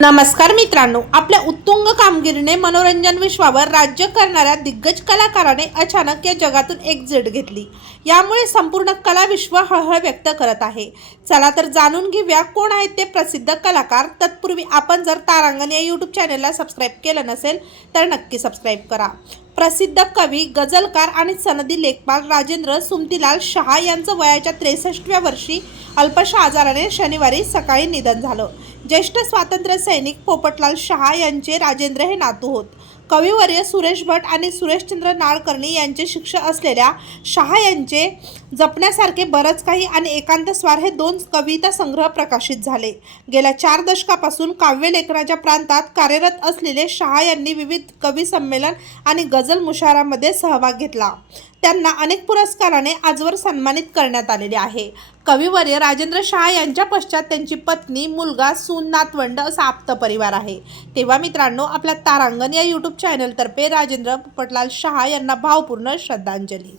नमस्कार मित्रांनो आपल्या उत्तुंग कामगिरीने मनोरंजन विश्वावर राज्य करणाऱ्या दिग्गज कलाकाराने अचानक या जगातून एक्झिट घेतली. यामुळे संपूर्ण कला विश्व हळहळ व्यक्त करत आहे. चला तर जाणून घेऊया कोण आहेत ते प्रसिद्ध कलाकार. तत्पूर्वी आपण जर तारांगण या यूट्यूब चॅनलला सबस्क्राईब केलं नसेल तर नक्की सबस्क्राईब करा. प्रसिद्ध कवी गझलकार आणि सनदी लेखपाल राजेंद्र सुमतीलाल शहा यांचं वयाच्या त्रेसष्टव्या वर्षी अल्पशा आजाराने शनिवारी सकाळी निधन झालं. ज्येष्ठ स्वातंत्र्य सैनिक पोपटलाल शहा यांचे राजेंद्र हे नातू होत. कविवर्य सुरेश भट आणि सुरेशचंद्र नाळकर्णी यांचे शिक्षक असलेल्या शहा यांचे जपण्यासारखे बरंच काही आणि एकांत स्वार हे दोन कविता संग्रह प्रकाशित झाले. गेल्या चार दशकापासून काव्यलेखनाच्या प्रांतात कार्यरत असलेले शहा यांनी विविध कवी संमेलन आणि गझल मुशारामध्ये सहभाग घेतला. त्यांना अनेक पुरस्काराने आजवर सन्मानित करण्यात आलेले आहे. कविवर्य राजेंद्र शहा यांच्या पश्चात त्यांची पत्नी मुलगा सून नातवंड असा आप्त परिवार आहे. तेव्हा मित्रांनो आपल्या तारांगण या यूट्यूब चॅनलतर्फे राजेंद्र पोपटलाल शहा यांना भावपूर्ण श्रद्धांजली.